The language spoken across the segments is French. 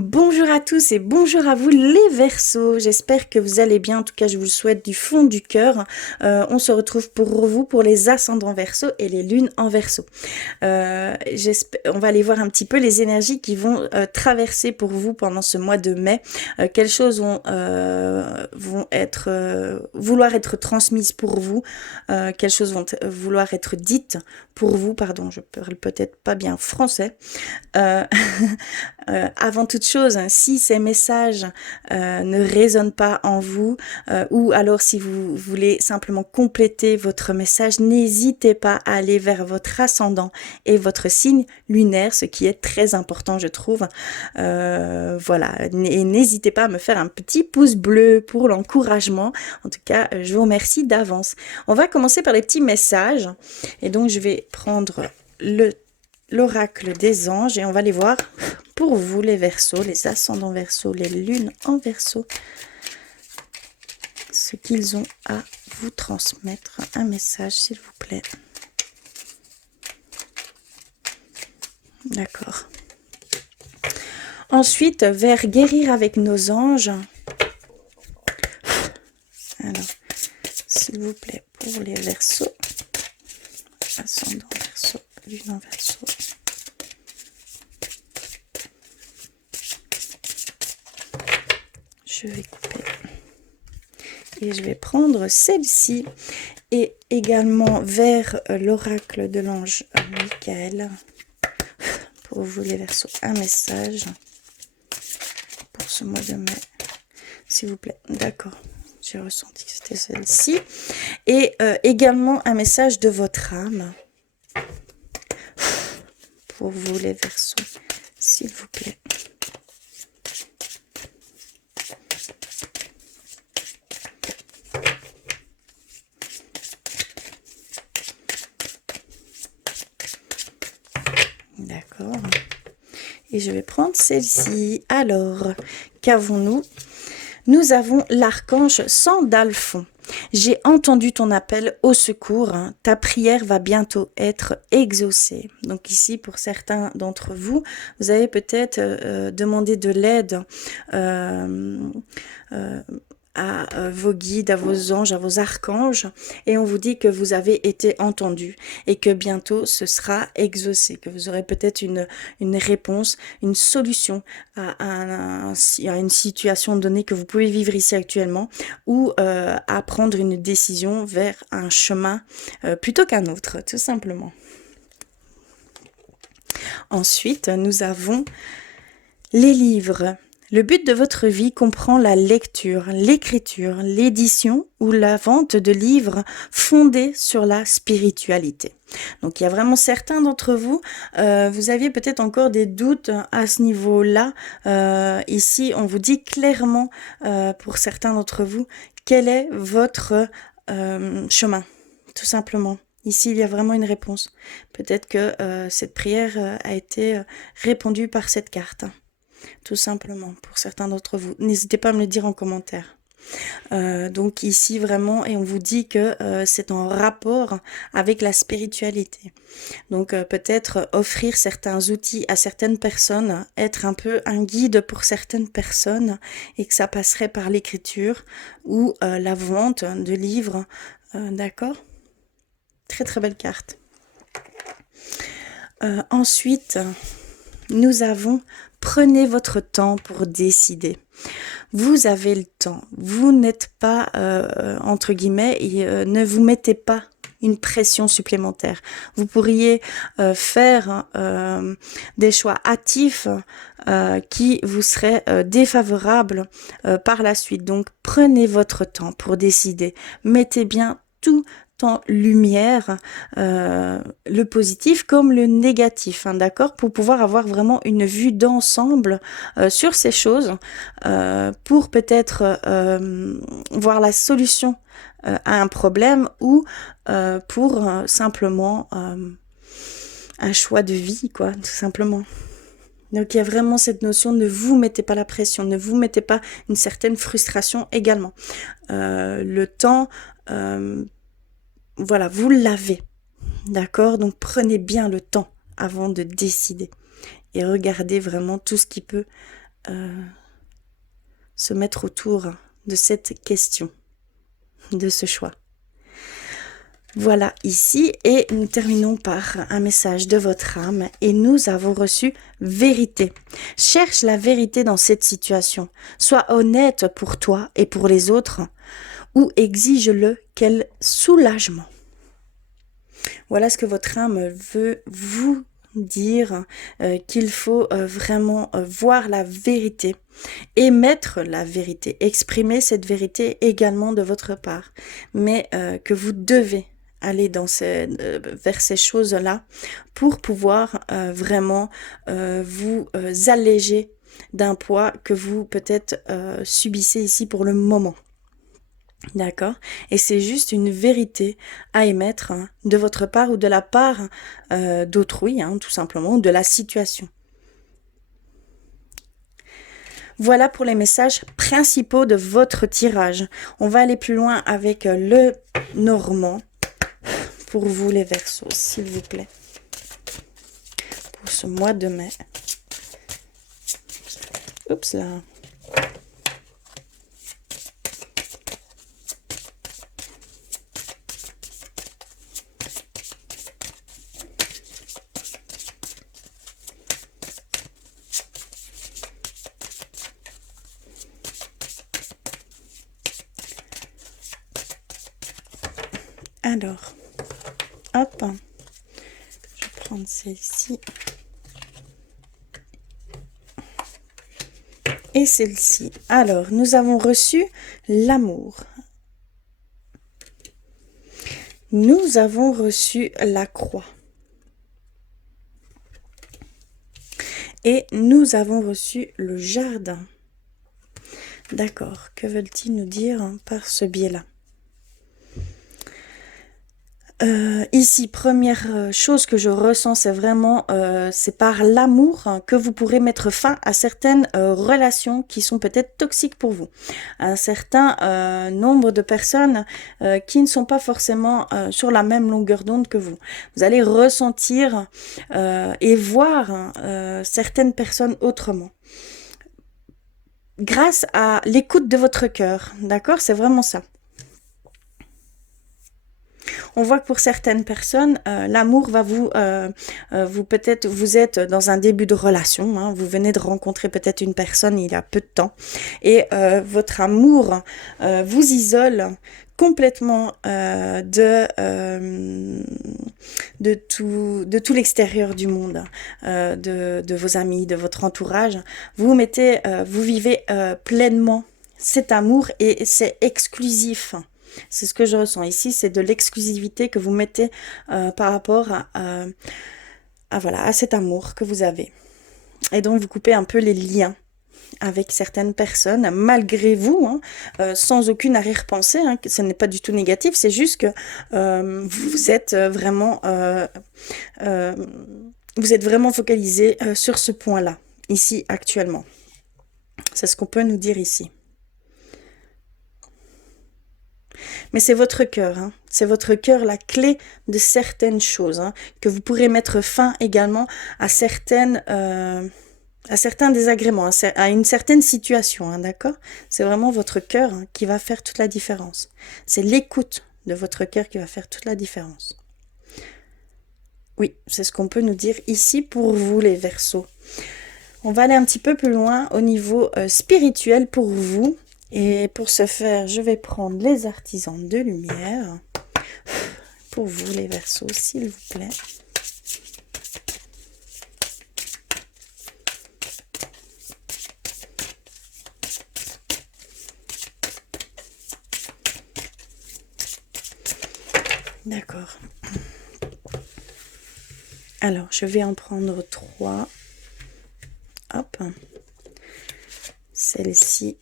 Bonjour à tous et bonjour à vous les Verseaux, j'espère que vous allez bien, en tout cas je vous le souhaite du fond du cœur. On se retrouve pour vous pour les ascendants Verseaux et les lunes en Verseau. On va aller voir un petit peu les énergies qui vont traverser pour vous pendant ce mois de mai. Quelles choses vont vouloir être transmises pour vous, quelles choses vont vouloir être dites pour vous, pardon, je parle peut-être pas bien français. Euh, Avant toute chose, hein, si ces messages ne résonnent pas en vous, ou alors si vous voulez simplement compléter votre message, n'hésitez pas à aller vers votre ascendant et votre signe lunaire, ce qui est très important, je trouve. Voilà, et n'hésitez pas à me faire un petit pouce bleu pour l'encouragement. En tout cas, je vous remercie d'avance. On va commencer par les petits messages, et donc je vais prendre l'oracle des anges et on va les voir pour vous les Verseaux, les ascendants Verseaux, les lunes en Verseau, ce qu'ils ont à vous transmettre. Un message s'il vous plaît. D'accord. Ensuite, vers guérir avec nos anges. Alors, s'il vous plaît, pour les Verseaux, ascendant Verseau, lune en Verseau. Je vais couper et je vais prendre celle-ci et également vers l'oracle de l'ange Michael pour vous les Verseaux, un message pour ce mois de mai s'il vous plaît. D'accord, j'ai ressenti que c'était celle-ci et également un message de votre âme pour vous les Verseaux s'il vous plaît. D'accord. Et je vais prendre celle-ci. Alors, qu'avons-nous? Nous avons l'archange Sandalphon. J'ai entendu ton appel au secours. Ta prière va bientôt être exaucée. Donc ici, pour certains d'entre vous, vous avez peut-être demandé de l'aide à vos guides, à vos anges, à vos archanges, et on vous dit que vous avez été entendu et que bientôt ce sera exaucé, que vous aurez peut-être une réponse, une solution à une situation donnée que vous pouvez vivre ici actuellement, ou à prendre une décision vers un chemin plutôt qu'un autre, tout simplement. Ensuite, nous avons les livres. Le but de votre vie comprend la lecture, l'écriture, l'édition ou la vente de livres fondés sur la spiritualité. Donc il y a vraiment certains d'entre vous, vous aviez peut-être encore des doutes à ce niveau-là. Ici, on vous dit clairement, pour certains d'entre vous, quel est votre chemin, tout simplement. Ici, il y a vraiment une réponse. Peut-être que cette prière a été répondue par cette carte. Tout simplement, pour certains d'entre vous. N'hésitez pas à me le dire en commentaire. Donc ici vraiment, et on vous dit que c'est en rapport avec la spiritualité. Donc peut-être offrir certains outils à certaines personnes, être un peu un guide pour certaines personnes, et que ça passerait par l'écriture ou la vente de livres. D'accord ? Très très belle carte. Ensuite, nous avons prenez votre temps pour décider. Vous avez le temps. Vous n'êtes pas, entre guillemets, ne vous mettez pas une pression supplémentaire. Vous pourriez faire des choix hâtifs qui vous seraient défavorables par la suite. Donc, prenez votre temps pour décider. Mettez bien tout en lumière, le positif comme le négatif, hein, d'accord, pour pouvoir avoir vraiment une vue d'ensemble sur ces choses, pour peut-être voir la solution à un problème ou pour simplement un choix de vie, quoi, tout simplement. Donc il y a vraiment cette notion, ne vous mettez pas la pression, ne vous mettez pas une certaine frustration également. Le temps, voilà, vous l'avez, d'accord? Donc prenez bien le temps avant de décider et regardez vraiment tout ce qui peut se mettre autour de cette question, de ce choix. Voilà ici, et nous terminons par un message de votre âme, et nous avons reçu vérité. Cherche la vérité dans cette situation. Sois honnête pour toi et pour les autres, ou exige-le quel soulagement. Voilà ce que votre âme veut vous dire, qu'il faut vraiment voir la vérité, émettre la vérité, exprimer cette vérité également de votre part, mais que vous devez aller vers ces choses-là pour pouvoir vraiment vous alléger d'un poids que vous peut-être subissez ici pour le moment. D'accord? Et c'est juste une vérité à émettre de votre part ou de la part d'autrui, tout simplement, ou de la situation. Voilà pour les messages principaux de votre tirage. On va aller plus loin avec le normand. Pour vous les Verseaux, s'il vous plaît. Pour ce mois de mai. Oups là. Alors, hop, je vais prendre celle-ci et celle-ci. Alors, nous avons reçu l'amour. Nous avons reçu la croix. Et nous avons reçu le jardin. D'accord, que veulent-ils nous dire par ce biais-là ? Ici, première chose que je ressens, c'est vraiment, c'est par l'amour que vous pourrez mettre fin à certaines relations qui sont peut-être toxiques pour vous. Un certain nombre de personnes qui ne sont pas forcément sur la même longueur d'onde que vous. Vous allez ressentir et voir certaines personnes autrement. Grâce à l'écoute de votre cœur, d'accord? C'est vraiment ça. On voit que pour certaines personnes, l'amour va peut-être, vous êtes dans un début de relation, vous venez de rencontrer peut-être une personne il y a peu de temps, et votre amour vous isole complètement de tout l'extérieur du monde, de vos amis, de votre entourage. Vous vivez pleinement cet amour et c'est exclusif. C'est ce que je ressens ici, c'est de l'exclusivité que vous mettez par rapport à cet amour que vous avez. Et donc, vous coupez un peu les liens avec certaines personnes, malgré vous, sans aucune arrière-pensée, ce n'est pas du tout négatif, c'est juste que vous êtes vraiment focalisé sur ce point-là, ici, actuellement. C'est ce qu'on peut nous dire ici. Mais c'est votre cœur, c'est votre cœur la clé de certaines choses, que vous pourrez mettre fin également à certains désagréments, à une certaine situation, d'accord? C'est vraiment votre cœur qui va faire toute la différence. C'est l'écoute de votre cœur qui va faire toute la différence. Oui, c'est ce qu'on peut nous dire ici pour vous les Verseaux. On va aller un petit peu plus loin au niveau spirituel pour vous. Et pour ce faire, je vais prendre les artisans de lumière pour vous les Verseaux, s'il vous plaît. D'accord. Alors, je vais en prendre 3. Hop. Celle-ci.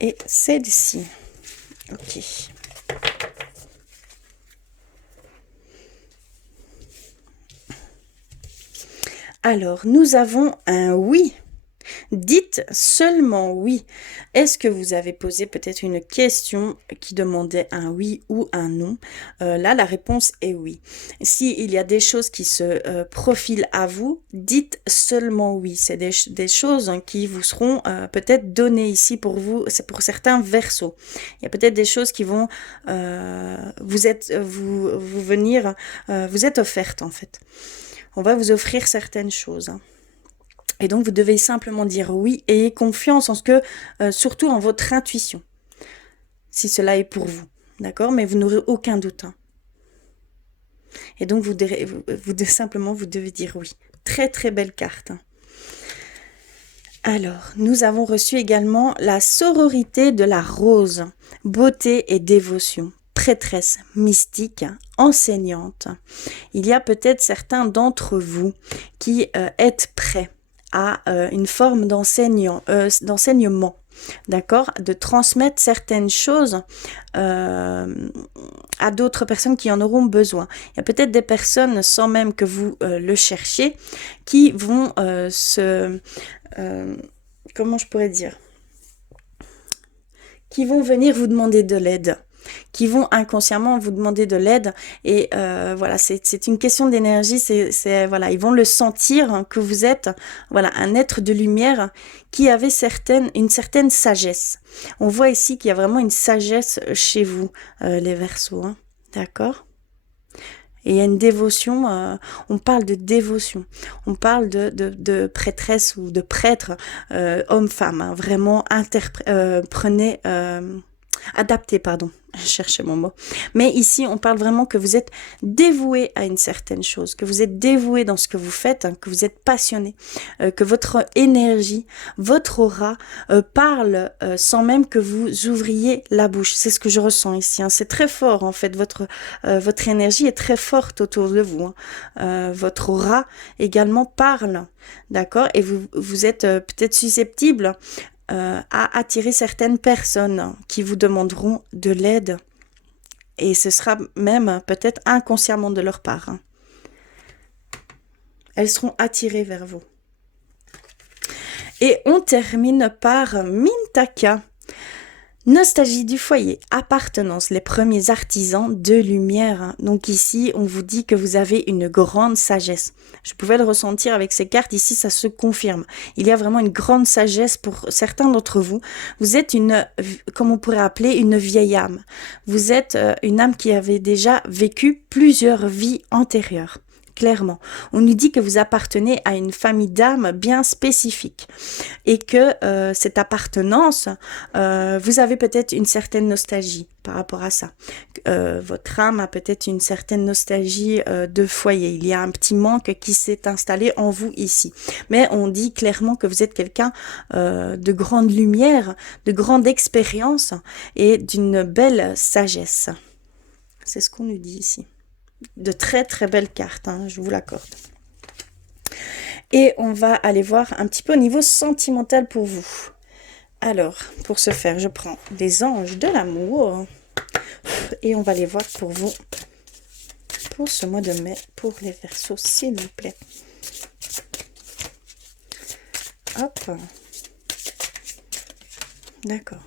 Et celle-ci. Ok. Alors, nous avons un oui. Dites seulement oui. Est-ce que vous avez posé peut-être une question qui demandait un oui ou un non? Là, la réponse est oui. S'il y a des choses qui se profilent à vous, dites seulement oui. C'est des choses qui vous seront peut-être données ici pour vous. C'est pour certains versos. Il y a peut-être des choses qui vont vous venir, vous êtes offertes en fait. On va vous offrir certaines choses. Et donc, vous devez simplement dire oui et ayez confiance en ce que, surtout en votre intuition, si cela est pour vous, d'accord? Mais vous n'aurez aucun doute. Hein. Et donc, vous devez dire oui. Très, très belle carte. Hein. Alors, nous avons reçu également la sororité de la rose, beauté et dévotion. Prêtresse mystique, enseignante. Il y a peut-être certains d'entre vous qui êtes prêts à une forme d'enseignement, d'accord, de transmettre certaines choses à d'autres personnes qui en auront besoin. Il y a peut-être des personnes, sans même que vous le cherchiez, qui vont comment je pourrais dire, qui vont venir vous demander de l'aide, qui vont inconsciemment vous demander de l'aide et voilà, c'est une question d'énergie, voilà, ils vont le sentir hein, que vous êtes voilà un être de lumière qui avait une certaine sagesse. On voit ici qu'il y a vraiment une sagesse chez vous, les Verseaux, hein, d'accord? Et il y a une dévotion, on parle de dévotion, on parle de prêtresse ou de prêtre, homme-femme, hein, vraiment adapté, pardon, je cherchais mon mot. Mais ici, on parle vraiment que vous êtes dévoué à une certaine chose, que vous êtes dévoué dans ce que vous faites, hein, que vous êtes passionné, que votre énergie, votre aura parle sans même que vous ouvriez la bouche. C'est ce que je ressens ici. Hein. C'est très fort, en fait. Votre énergie est très forte autour de vous. Hein. Votre aura également parle, d'accord? Et vous êtes peut-être susceptible à attirer certaines personnes qui vous demanderont de l'aide et ce sera même peut-être inconsciemment de leur part. Hein. Elles seront attirées vers vous. Et on termine par Mintaka. Nostalgie du foyer, appartenance, les premiers artisans de lumière. Donc ici, on vous dit que vous avez une grande sagesse. Je pouvais le ressentir avec ces cartes, ici ça se confirme. Il y a vraiment une grande sagesse pour certains d'entre vous. Vous êtes comme on pourrait appeler, une vieille âme. Vous êtes une âme qui avait déjà vécu plusieurs vies antérieures. Clairement, on nous dit que vous appartenez à une famille d'âmes bien spécifique et que cette appartenance, vous avez peut-être une certaine nostalgie par rapport à ça. Votre âme a peut-être une certaine nostalgie de foyer. Il y a un petit manque qui s'est installé en vous ici. Mais on dit clairement que vous êtes quelqu'un de grande lumière, de grande expérience et d'une belle sagesse. C'est ce qu'on nous dit ici. De très très belles cartes, hein, je vous l'accorde. Et on va aller voir un petit peu au niveau sentimental pour vous. Alors, pour ce faire, je prends les anges de l'amour et on va les voir pour vous pour ce mois de mai, pour les Verseaux, s'il vous plaît. Hop. D'accord.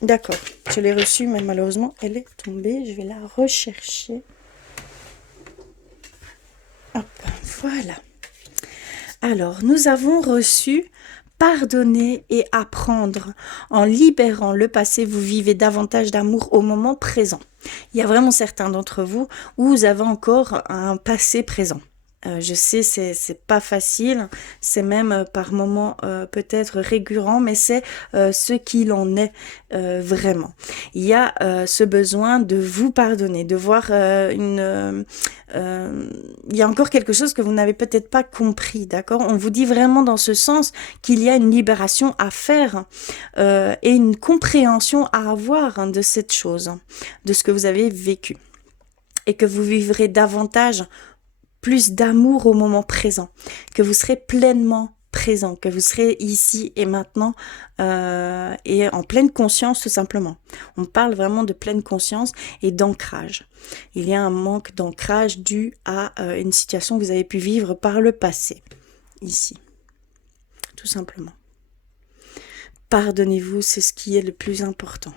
D'accord, je l'ai reçue, mais malheureusement, elle est tombée. Je vais la rechercher. Hop, voilà. Alors, nous avons reçu pardonner et apprendre. En libérant le passé, vous vivez davantage d'amour au moment présent. Il y a vraiment certains d'entre vous où vous avez encore un passé présent. Je sais, c'est pas facile, c'est même par moments peut-être récurrent, mais c'est ce qu'il en est vraiment. Il y a ce besoin de vous pardonner, de voir il y a encore quelque chose que vous n'avez peut-être pas compris, d'accord? On vous dit vraiment dans ce sens qu'il y a une libération à faire et une compréhension à avoir de cette chose, de ce que vous avez vécu. Et que vous vivrez davantage plus d'amour au moment présent, que vous serez pleinement présent, que vous serez ici et maintenant et en pleine conscience tout simplement. On parle vraiment de pleine conscience et d'ancrage. Il y a un manque d'ancrage dû à une situation que vous avez pu vivre par le passé, ici, tout simplement. Pardonnez-vous, c'est ce qui est le plus important.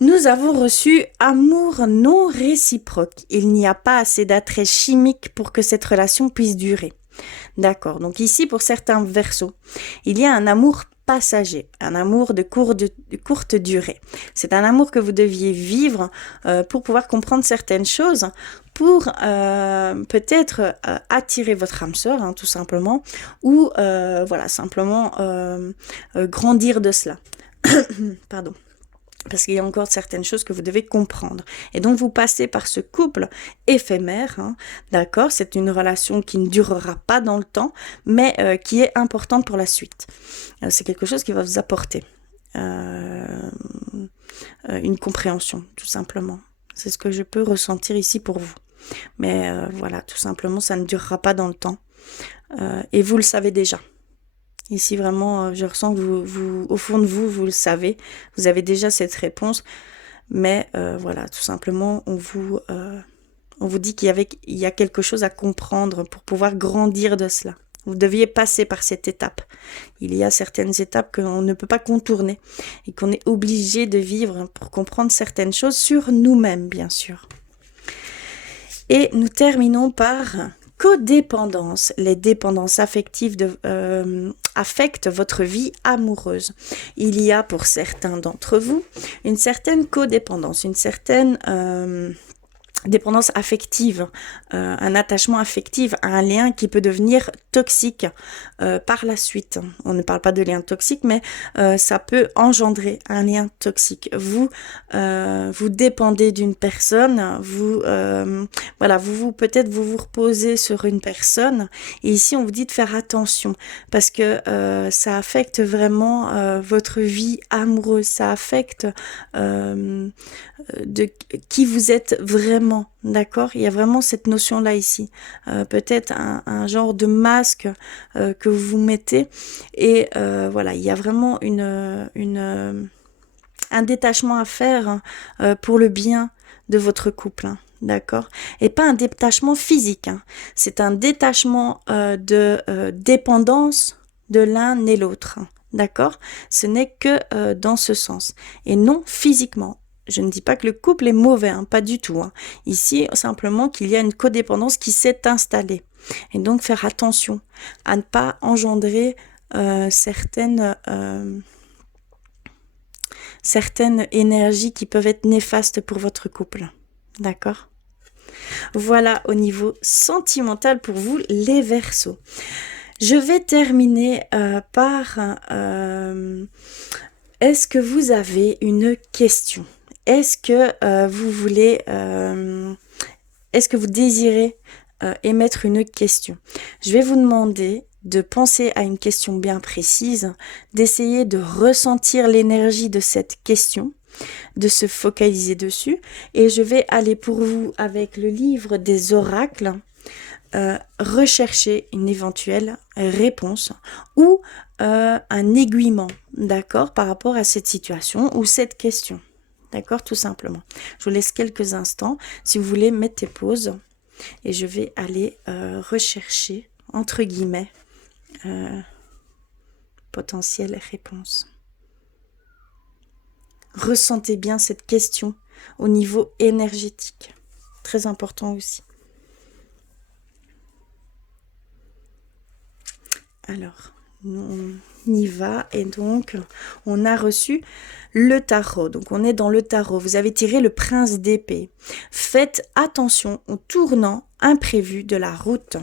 Nous avons reçu amour non réciproque. Il n'y a pas assez d'attrait chimique pour que cette relation puisse durer. D'accord, donc ici pour certains Verseaux, il y a un amour passager, un amour de courte durée. C'est un amour que vous deviez vivre pour pouvoir comprendre certaines choses, pour peut-être attirer votre âme sœur, hein, tout simplement, ou voilà, simplement grandir de cela. Pardon. Parce qu'il y a encore certaines choses que vous devez comprendre. Et donc, vous passez par ce couple éphémère, hein, d'accord? C'est une relation qui ne durera pas dans le temps, mais qui est importante pour la suite. C'est quelque chose qui va vous apporter une compréhension, tout simplement. C'est ce que je peux ressentir ici pour vous. Mais voilà, tout simplement, ça ne durera pas dans le temps. Et vous le savez déjà. Ici, vraiment, je ressens que vous, au fond de vous, vous le savez. Vous avez déjà cette réponse. Mais voilà, tout simplement, on vous dit qu'il y a quelque chose à comprendre pour pouvoir grandir de cela. Vous deviez passer par cette étape. Il y a certaines étapes qu'on ne peut pas contourner et qu'on est obligé de vivre pour comprendre certaines choses sur nous-mêmes, bien sûr. Et nous terminons par codépendance. Les dépendances affectives affectent votre vie amoureuse. Il y a pour certains d'entre vous une certaine codépendance, une certaine dépendance affective, un attachement affectif, un lien qui peut devenir toxique par la suite. On ne parle pas de lien toxique, mais ça peut engendrer un lien toxique. Vous dépendez d'une personne, voilà, peut-être vous reposez sur une personne, et ici on vous dit de faire attention parce que ça affecte vraiment votre vie amoureuse, ça affecte de qui vous êtes vraiment, d'accord? Il y a vraiment cette notion-là ici. Peut-être un genre de masque que vous mettez et voilà, il y a vraiment un détachement à faire pour le bien de votre couple, hein, d'accord? Et pas un détachement physique, hein. C'est un détachement de dépendance de l'un et l'autre, hein, d'accord? Ce n'est que dans ce sens et non physiquement. Je ne dis pas que le couple est mauvais, hein, pas du tout, hein. Ici, simplement qu'il y a une codépendance qui s'est installée. Et donc, faire attention à ne pas engendrer certaines énergies qui peuvent être néfastes pour votre couple. D'accord? Voilà au niveau sentimental pour vous, les Verseaux. Je vais terminer par... est-ce que vous avez une question ? Est-ce que vous voulez, est-ce que vous désirez émettre une question? Je vais vous demander de penser à une question bien précise, d'essayer de ressentir l'énergie de cette question, de se focaliser dessus. Et je vais aller pour vous avec le livre des oracles, rechercher une éventuelle réponse ou un aiguillement, d'accord, par rapport à cette situation ou cette question. D'accord, tout simplement. Je vous laisse quelques instants. Si vous voulez, mettez pause. Et je vais aller rechercher, entre guillemets, potentielle réponse. Ressentez bien cette question au niveau énergétique. Très important aussi. Alors, on y va et donc on a reçu le tarot. Donc on est dans le tarot. Vous avez tiré le prince d'épée. Faites attention au tournant imprévu de la route.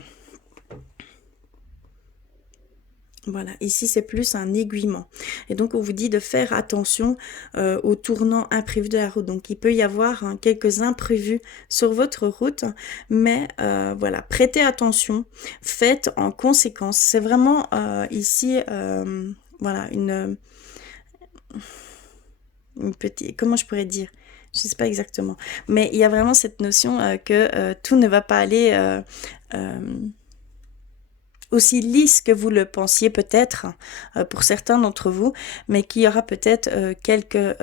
Voilà, ici c'est plus un aiguillement. Et donc on vous dit de faire attention au tournant imprévu de la route. Donc il peut y avoir quelques imprévus sur votre route, mais voilà, prêtez attention, faites en conséquence. C'est vraiment ici, voilà, une petite, comment je pourrais dire? Je ne sais pas exactement. Mais il y a vraiment cette notion que tout ne va pas aller aussi lisse que vous le pensiez peut-être pour certains d'entre vous, mais qu'il y aura peut-être quelques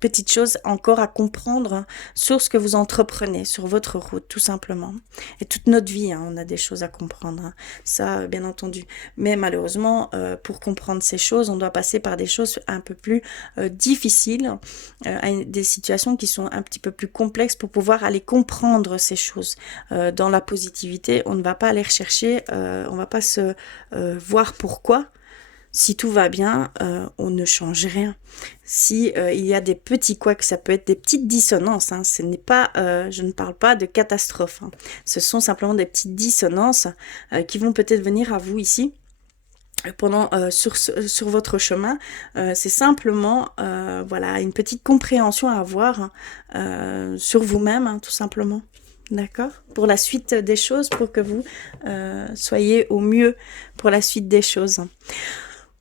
petites choses encore à comprendre sur ce que vous entreprenez, sur votre route, tout simplement. Et toute notre vie, hein, on a des choses à comprendre, hein, ça, bien entendu. Mais malheureusement, pour comprendre ces choses, on doit passer par des choses un peu plus difficiles, des situations qui sont un petit peu plus complexes pour pouvoir aller comprendre ces choses. Dans la positivité, on ne va pas aller rechercher, on va pas se voir pourquoi. Si tout va bien, on ne change rien. Si il y a des petits couacs, ça peut être des petites dissonances. Hein, ce n'est pas, je ne parle pas de catastrophe. Hein. Ce sont simplement des petites dissonances qui vont peut-être venir à vous ici pendant sur votre chemin. C'est simplement voilà, une petite compréhension à avoir sur vous-même, hein, tout simplement. D'accord? Pour la suite des choses, pour que vous soyez au mieux pour la suite des choses.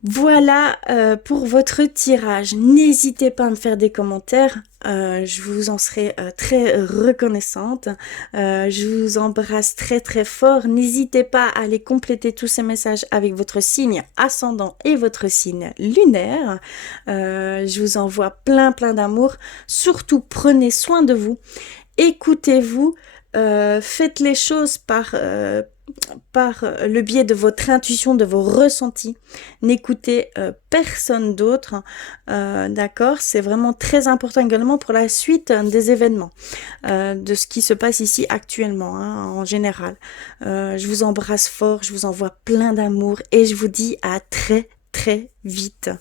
Voilà pour votre tirage. N'hésitez pas à me faire des commentaires. Je vous en serai très reconnaissante. Je vous embrasse très très fort. N'hésitez pas à aller compléter tous ces messages avec votre signe ascendant et votre signe lunaire. Je vous envoie plein d'amour. Surtout, prenez soin de vous. Écoutez-vous. Faites les choses par le biais de votre intuition, de vos ressentis. N'écoutez personne d'autre, d'accord? C'est vraiment très important également pour la suite des événements, de ce qui se passe ici actuellement, hein, en général. Je vous embrasse fort, je vous envoie plein d'amour et je vous dis à très vite.